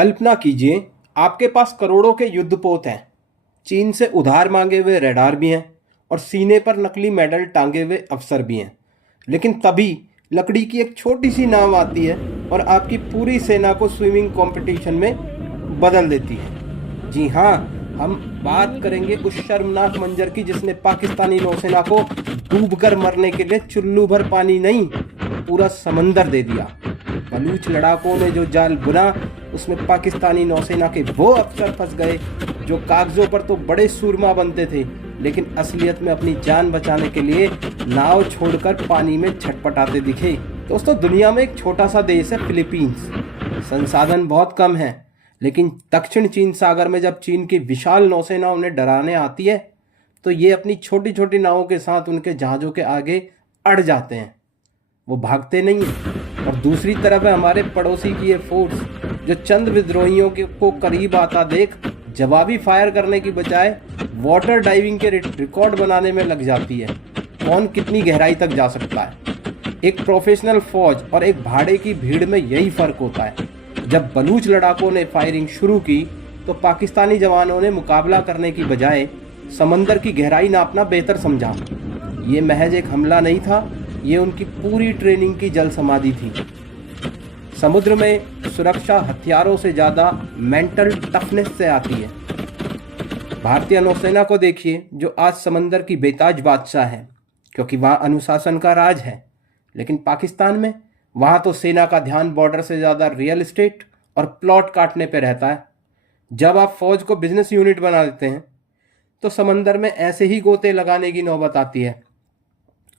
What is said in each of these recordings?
कल्पना कीजिए, आपके पास करोड़ों के युद्धपोत हैं, चीन से उधार मांगे हुए रडार भी हैं और सीने पर नकली मेडल टांगे हुए अफसर भी हैं। लेकिन तभी लकड़ी की एक छोटी सी नाव आती है और आपकी पूरी सेना को स्विमिंग कंपटीशन में बदल देती है। जी हाँ, हम बात करेंगे उस शर्मनाक मंजर की जिसने पाकिस्तानी नौसेना को डूबकर मरने के लिए चुल्लू भर पानी नहीं, पूरा समंदर दे दिया। बलूच लड़ाकों ने जो जाल बुना, उसमें पाकिस्तानी नौसेना के वो अफसर फंस गए जो कागजों पर तो बड़े सूरमा बनते थे, लेकिन असलियत में अपनी जान बचाने के लिए नाव छोड़कर पानी में छटपटाते दिखे। दोस्तों, दुनिया में एक छोटा सा देश है फिलीपींस। संसाधन बहुत कम है, लेकिन दक्षिण चीन सागर में जब चीन की विशाल नौसेना उन्हें डराने आती है तो ये अपनी छोटी छोटी नावों के साथ उनके जहाज़ों के आगे अड़ जाते हैं। वो भागते नहीं हैं। और दूसरी तरफ है हमारे पड़ोसी की ये फोर्स जो चंद विद्रोहियों को करीब आता देख जवाबी फायर करने की बजाय वाटर डाइविंग के रिकॉर्ड बनाने में लग जाती है। कौन कितनी गहराई तक जा सकता है। एक प्रोफेशनल फौज और एक भाड़े की भीड़ में यही फ़र्क होता है। जब बलूच लड़ाकों ने फायरिंग शुरू की तो पाकिस्तानी जवानों ने मुकाबला करने की बजाय समंदर की गहराई नापना बेहतर समझा। ये महज एक हमला नहीं था, ये उनकी पूरी ट्रेनिंग की जल समाधि थी। समुद्र में सुरक्षा हथियारों से ज़्यादा मेंटल टफनेस से आती है। भारतीय नौसेना को देखिए, जो आज समंदर की बेताज बादशाह है, क्योंकि वहाँ अनुशासन का राज है। लेकिन पाकिस्तान में वहाँ तो सेना का ध्यान बॉर्डर से ज़्यादा रियल एस्टेट और प्लॉट काटने पे रहता है। जब आप फौज को बिजनेस यूनिट बना देते हैं तो समंदर में ऐसे ही गोते लगाने की नौबत आती है।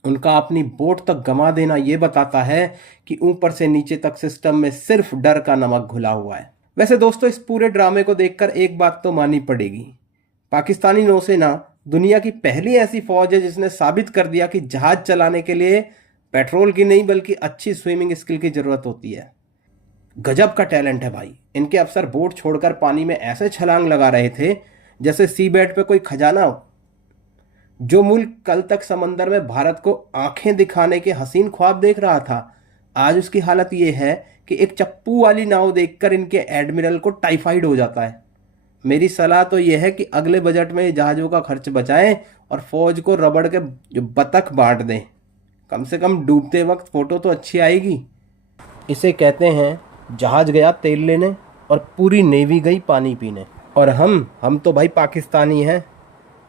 उनका अपनी बोट तक गंवा देना ये बताता है कि ऊपर से नीचे तक सिस्टम में सिर्फ डर का नमक घुला हुआ है। वैसे दोस्तों, इस पूरे ड्रामे को देखकर एक बात तो माननी पड़ेगी, पाकिस्तानी नौसेना दुनिया की पहली ऐसी फौज है जिसने साबित कर दिया कि जहाज चलाने के लिए पेट्रोल की नहीं बल्कि अच्छी स्विमिंग स्किल की जरूरत होती है। गजब का टैलेंट है भाई। इनके अफसर बोट छोड़कर पानी में ऐसे छलांग लगा रहे थे जैसे सी बेड पे कोई खजाना हो। जो मुल्क कल तक समंदर में भारत को आंखें दिखाने के हसीन ख्वाब देख रहा था, आज उसकी हालत ये है कि एक चप्पू वाली नाव देखकर इनके एडमिरल को टाइफाइड हो जाता है। मेरी सलाह तो यह है कि अगले बजट में जहाज़ों का खर्च बचाएं और फौज को रबड़ के जो बतख बांट दें। कम से कम डूबते वक्त फ़ोटो तो अच्छी आएगी। इसे कहते हैं जहाज़ गया तेल लेने और पूरी नेवी गई पानी पीने। और हम तो भाई पाकिस्तानी हैं,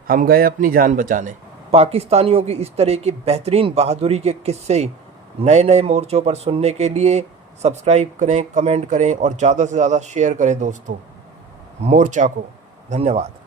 हम गए अपनी जान बचाने। पाकिस्तानियों की इस तरह की बेहतरीन बहादुरी के किस्से नए नए मोर्चों पर सुनने के लिए सब्सक्राइब करें, कमेंट करें और ज़्यादा से ज़्यादा शेयर करें दोस्तों मोर्चा को। धन्यवाद।